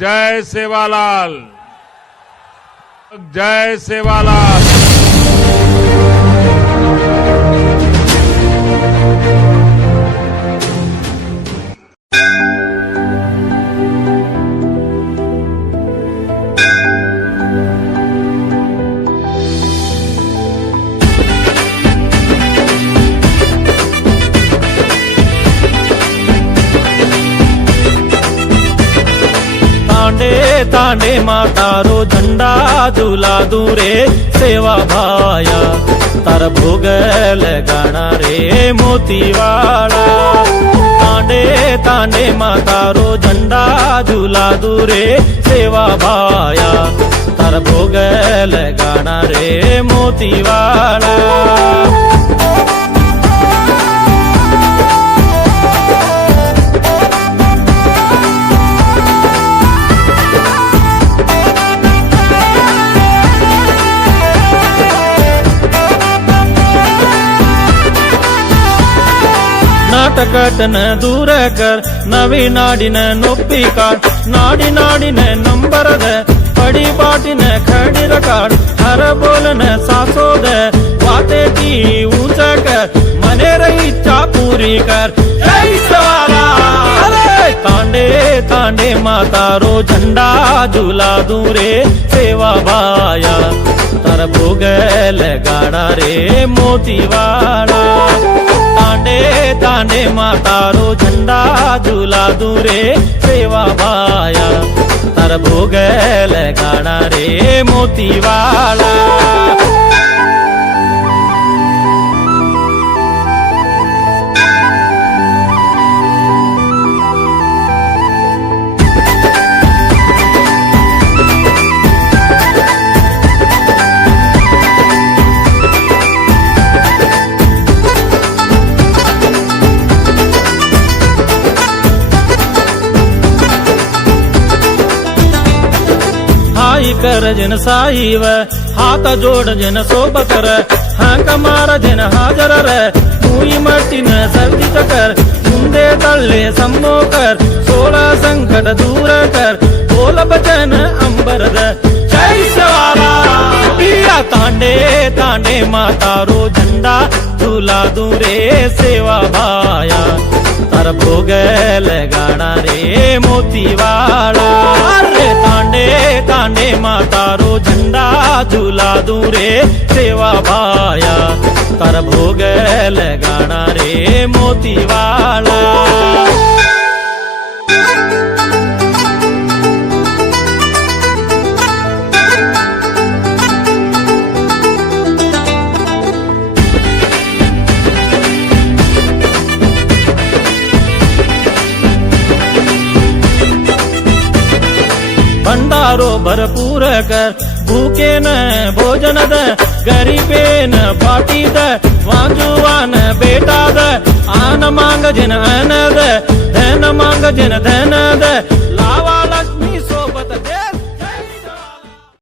जय सेवालाल, जय सेवालाल। तांडे तांडे मातारो झंडा झुला दूरे सेवा भाया तार भोग लगाना रे मोतीवाड़ा। तांडे तांडे मातारो झंडा झुला दूरे सेवा भाया तार भोग लगाना रे मोतीवाड़ा। नाटकटन दूर कर नवी नाडिन नोप्पी काड नाडी नाडिन नंबर द पड़ी बाटिन खड़ी रकाड हर बोलन सासोद वाते की ऊंच कर मने रही इच्छा पूरी कर। जय सेवालाल। तांडे तांडे मातारो झंडा झूला दूरे सेवा भाया तार भोग लगाना रे मोतीवाड़ा। तांडे तांडे मातारो झंडा झूला दूरे सेवा भाया तार भोग लगाना रे मोतीवाड़ा। कर जन साईव हाथ जोड़ जन सोब कर हाक मार जन हाजर रे तूई मट्टिन सर्दी चकर मुंदे तल्ले सम्मो कर सोला संकट दूर कर बोल बचन अंबर द। जय सेवालाल। तांडे तांडे मातारो झंडा झूला दूरे सेवा भाया तार भोग लगाना रे मोतीवाड़ा। तांडे तांडे मातारो झंडा झूला दूरे सेवा भाया तार भोग लगाना रे मोतीवाड़ा। भंडारो भरपूर कर भूखे न भोजन द गरीबे न पाटी द वांजुवान बेटा द आन मांग जिन अन द धन मांग जिन धन द